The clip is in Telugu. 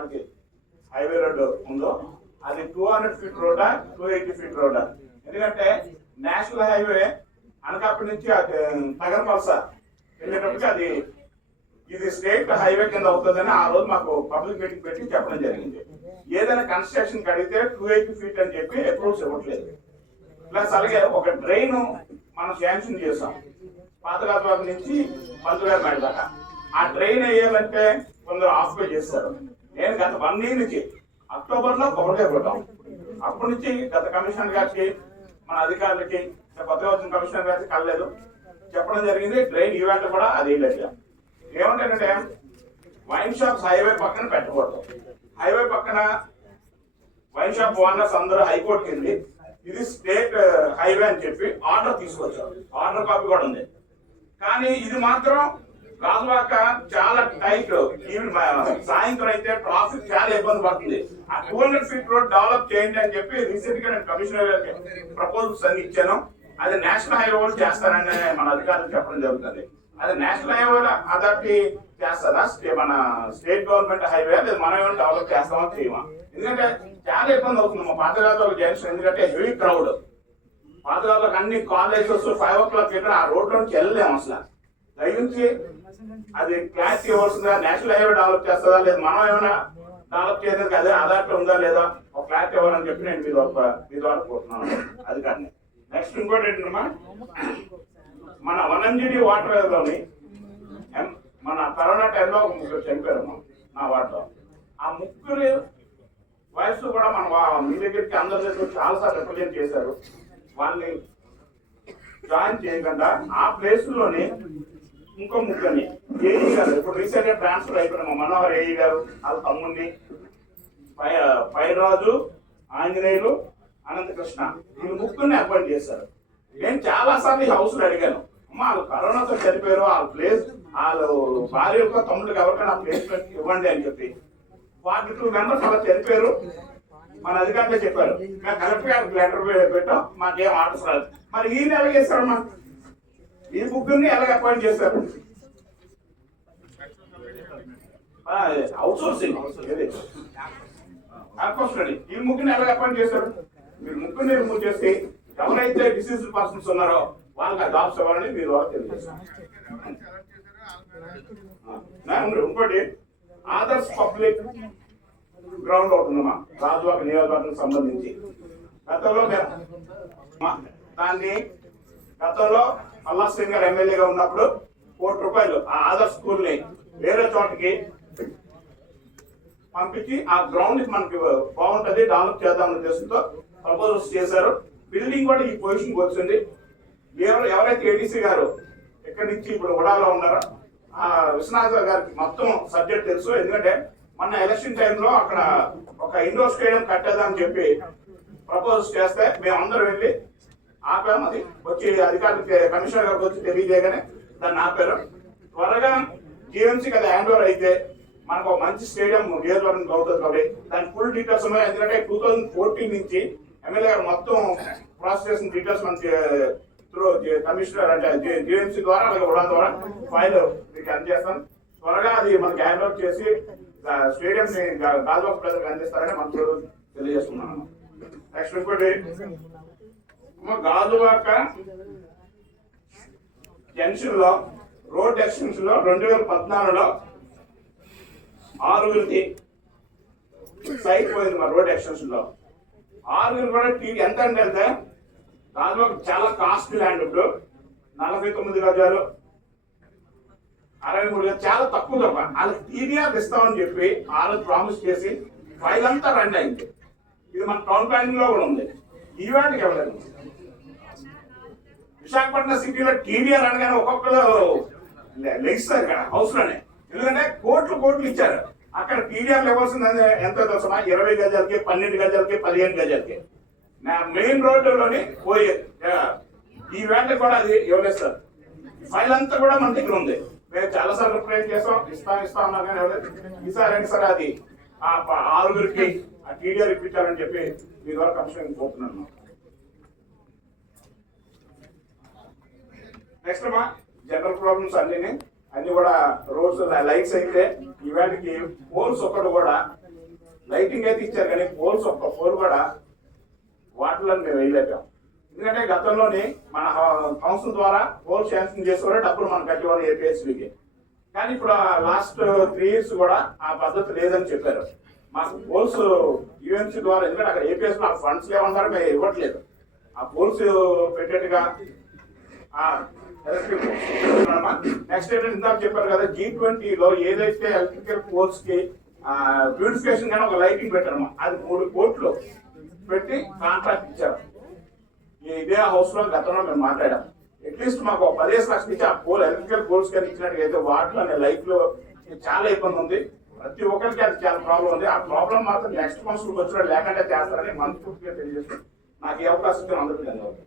మనకి హైవే రోడ్డు ఉందో అది టూ హండ్రెడ్ ఫీట్ రోడ్డా టూ ఎయిటీ ఫీట్ రోడ్డా. ఎందుకంటే నేషనల్ హైవే అనకాపల్లి నుంచి అది నగరపలస వెళ్ళేటప్పటికి అది ఇది స్టేట్ హైవే కింద అవుతుందని ఆ రోజు మాకు పబ్లిక్ మీటింగ్ పెట్టి చెప్పడం జరిగింది. ఏదైనా కన్స్ట్రక్షన్ కడిగితే టూ ఎయిటీ ఫీట్ అని చెప్పి అప్రూవ్స్ ఇవ్వట్లేదు. ప్లస్ అలాగే ఒక డ్రైన్ మనం శాంక్షన్ చేసాం పాతగాజువాక నుంచి పంతుగారి మేడ దాకా ఆ డ్రైన్ వేయాలంటే కొందరు ఆఫ్ చేస్తారు. నేను గత వన్ ఇయర్ నుంచి అక్టోబర్లో కొబ్బరికాయ కొట్టాం అప్పటి నుంచి గత కమిషనర్ గారికి మన అధికారులకి కొత్తగా కమిషనర్ గారికి కలలేదు. చెప్పడం జరిగింది డ్రైన్ ఈవెంట్ కూడా అది లేదు ఏమంటారంటే వైన్ షాప్స్ హైవే పక్కన పెట్టకూడదు. హైవే పక్కన వైన్ షాప్ ఓనర్స్ అందరూ హైకోర్టుకి వెళ్ళి ఇది స్టేట్ హైవే అని చెప్పి ఆర్డర్ తీసుకొచ్చారు. ఆర్డర్ కాపీ కూడా ఉంది. కానీ ఇది మాత్రం రాజువాక చాలా టైట్. ఈవెన్ సాయంత్రం అయితే ట్రాఫిక్ చాలా ఇబ్బంది పడుతుంది. ఆ two hundred feet road develop చేయండి అని చెప్పి రీసెంట్గా నేను కమిషనర్ గారికి ప్రపోజల్స్ అన్ని ఇచ్చాను. అది నేషనల్ హైవే వాళ్ళు చేస్తారని మన అధికారులు చెప్పడం జరుగుతుంది. అది నేషనల్ హైవే అథారిటీ చేస్తారా? మన స్టేట్ గవర్నమెంట్ హైవే లేదా మనం ఏమైనా డెవలప్ చేస్తామో చేయమా? ఎందుకంటే చాలా ఇబ్బంది అవుతుంది మా పాతగాజువాక జంక్షన్. ఎందుకంటే హెవీ క్రౌడ్. పాతగాజువాక అన్ని కాలేజెస్ ఫైవ్ ఓ క్లాక్ ఇక్కడ ఆ రోడ్ నుంచి వెళ్ళలేము అసలు. దయించి అది క్లాస్ ఇవ్వాల్సిందా? నేషనల్ హైవే డెవలప్ చేస్తుందా లేదా మనం ఏమైనా డెవలప్ చేయడానికి అదే అథారిటీ ఉందా? లేదా ఒక క్లారిటీ ఇవ్వాలని చెప్పి నేను మీ ద్వారా మీ ద్వారా కోరుతున్నాను. అది కానీ నెక్స్ట్ ఇంకోటి ఏంటమ్మా మన వనంజిడి వాటర్లోని మన కరోనా టైంలో ఒక ముగ్గురు చనిపోయారమ్మా నా వాటర్ ఆ ముగ్గురు వయసు కూడా మన వా- మీ దగ్గరికి అందరి దగ్గర చాలాసార్లు రిప్రజెంట్ చేశారు. వాళ్ళని జాయిన్ చేయకుండా ఆ ప్లేస్లోని ఇంకో ముగ్గురిని ఏఈ గారు ఇప్పుడు రీసెంట్గా ట్రాన్స్ఫర్ అయిపోయిన మా మనోహర్ ఏఈ గారు వాళ్ళ తమ్ముడిని పై- పైరాజు ఆంజనేయులు అనంతకృష్ణ వీళ్ళు ముగ్గురిని అపాయింట్ చేశారు. నేను చాలా సార్లు ఈ హౌస్లో అడిగాను. అమ్మ వాళ్ళు కరోనాతో చనిపోయారు వాళ్ళ ప్లేస్ వాళ్ళు భార్య యొక్క తమ్ముడికి ఎవరికైనా ప్లేస్మెంట్ ఇవ్వండి అని చెప్పి. వాటి టూ మెంబర్స్ అలా చనిపోయారు. మన అధికారులే చెప్పారు. మేము కలెక్టర్ గారికి లెటర్ పెట్టాం మాకేం ఆర్డర్స్ రాదు మరి ఈయన ఎలా చేస్తారమ్మా ఈ ముగ్గురిని ఎలాగ అపాయింట్ చేశారు? అవుట్సోర్సింగ్ సోర్సింగ్ ఈ ముగ్గురిని ఎలాగ అపాయింట్ చేశారు? మీరు ముగ్గురిని రిమూవ్ చేసి ఎవరైతే డిసీజ్ పర్సన్స్ ఉన్నారో వాళ్ళకి ఆ జాబ్స్ ఇవ్వాలని మీరు వాళ్ళకి తెలియజేస్తారు ఇంకోటి ఆదర్శ్ పబ్లిక్ గ్రౌండ్ అవుతుందమ్మా రాజువాక నియోజకవర్గం సంబంధించి. గతంలో మేము దాన్ని గతంలో పల్లాస్ సింగ్ గారు ఎమ్మెల్యేగా ఉన్నప్పుడు కోటి రూపాయలు ఆ ఆదర్శ స్కూల్ని వేరే చోటకి పంపించి ఆ గ్రౌండ్ మనకి బాగుంటది డెవలప్ చేద్దాం ఉద్దేశంతో ప్రపోజల్స్ చేశారు. బిల్డింగ్ కూడా ఈ పొజిషన్ వచ్చింది. ఎవరైతే ఏడీసీ గారు ఎక్కడి నుంచి ఇప్పుడు ఉడాలో ఉన్నారో ఆ విశ్వనాథ్ గారికి మొత్తం సబ్జెక్ట్ తెలుసు. ఎందుకంటే మొన్న ఎలక్షన్ టైంలో అక్కడ ఒక ఇండోర్ స్టేడియం కట్టేదని చెప్పి ప్రపోజల్స్ చేస్తే మేము అందరం వెళ్ళి ఆపాము అది వచ్చి అధికారులు కమిషనర్ గారికి వచ్చి తెలియజేయగానే దాన్ని ఆపారు త్వరగా జీఎంసీ కదా హ్యాండ్ ఓవర్ అయితే మనకు ఒక మంచి స్టేడియం నియోజకవర్గం అవుతుంది కాబట్టి దాని ఫుల్ డీటెయిల్స్ ఉన్నాయి. ఎందుకంటే టూ థౌజండ్ ఫోర్టీన్ నుంచి ఎమ్మెల్యే గారు మొత్తం ప్రాసెస్ చేసిన డీటెయిల్స్ మనకి త్రూ కమిషనర్ అంటే జీఎంసీ ద్వారా అలాగే ఉడా ద్వారా ఫైల్ మీకు అందజేస్తాను త్వరగా అది మనకి హ్యాండ్ ఓవర్ చేసి స్టేడియం ని గాజువాక ప్రజలకు అందిస్తారని మనకు తెలియజేస్తున్నాను. నెక్స్ట్ ఇంకోటి గాజువాక జంక్షన్లో రోడ్ ఎక్స్టెన్షన్లో రెండు వేల పద్నాలుగులో ఆరుగురికి సైట్ పోయింది మా రోడ్ ఎక్స్టెన్షన్లో ఆరుగురు కూడా టీ ఎంత అంటే వెళ్తే దాదాపు చాలా కాస్ట్ ల్యాండ్ ఇప్పుడు. నలభై తొమ్మిది గజాలు అరవై మూడు గజాలు చాలా తక్కువ తప్ప. వాళ్ళకి టీడీఆర్ ఇస్తామని చెప్పి ఆ రోజు ప్రామిస్ చేసి ఫైల్ అంతా రండి అయింది. ఇది మన టౌన్ ప్లానింగ్లో కూడా ఉంది. ఈవెంట్కి ఎవరైనా విశాఖపట్నం సిటీలో టీడీఆర్ అనగానే ఒక్కొక్కరు లెగిస్తారు ఇక్కడ హౌస్లోనే. ఎందుకంటే కోట్లు కోట్లు ఇచ్చారు. అక్కడ టీడీఆర్ ఇవ్వాల్సింది ఎంత తెలుసా ఇరవై గజాలకి పన్నెండు గజాలకి పదిహేను గజాలకి. నా మెయిన్ రోడ్డులోని పోయే ఈ వేట కూడా అది ఇవ్వలేదు సార్. ఫైల్ అంతా కూడా మన దగ్గర ఉంది. మేము చాలా సార్లు ప్రయత్నం చేస్తాం ఇస్తాం ఇస్తాం అన్నా కానీ ఇవ్వలేదు. ఈసారి ఏంటి సార్ అది ఆరుగురికి ఆ టీడీఆర్ ఇప్పించాలని చెప్పి మీ ద్వారా కమిషన్ కోరుతున్నాను. నెక్స్ట్ మా జనరల్ ప్రాబ్లమ్స్ అన్ని అన్ని కూడా రోడ్స్ లైట్స్ అయితే ఈవేళకి పోల్స్ ఒక్కటి కూడా లైటింగ్ అయితే ఇచ్చారు కానీ పోల్స్ ఒక్క పోల్ కూడా వాటిలో మేము వేయలేపాం. ఎందుకంటే గతంలోని మన కౌన్సిల్ ద్వారా పోల్ శాంక్షన్ చేసుకుని డబ్బులు మనం కట్టేవారు ఏపీఎస్బికి కానీ ఇప్పుడు లాస్ట్ త్రీ ఇయర్స్ కూడా ఆ పద్ధతి లేదని చెప్పారు. మాకు పోల్స్ యూఎన్సీ ద్వారా ఎందుకంటే అక్కడ ఏపీఎస్లో ఫండ్స్ ఏమన్నారు మేము ఇవ్వట్లేదు. ఆ పోల్స్ పెట్టేట్టుగా నెక్స్ట్ ఏంటంటే ఇందాక చెప్పారు కదా జీ ట్వంటీలో ఏదైతే ఎలక్ట్రికల్ పోల్స్కి బ్యూటిఫికేషన్ కానీ ఒక లైటింగ్ పెట్టారు అది మూడు కోట్లు పెట్టి కాంట్రాక్ట్ ఇచ్చారు. ఈ ఇదే హౌస్లో గతంలో మేము మాట్లాడాం. అట్లీస్ట్ మాకు ఒక పదిహేను లక్షలు ఇచ్చి ఆ పోల్ ఎలక్ట్రికల్ పోల్స్ కానీ ఇచ్చినట్టు అయితే నేను లైఫ్లో చాలా ఇబ్బంది ఉంది. ప్రతి ఒక్కరికి అది చాలా ప్రాబ్లం ఉంది. ఆ ప్రాబ్లం మాత్రం నెక్స్ట్ కౌన్సిల్కి వచ్చినట్టు లేకుండా చేస్తారని మనస్ఫూర్తిగా తెలియజేస్తుంది నాకు ఈ అవకాశం అందరికీ ధన్యవాదాలు.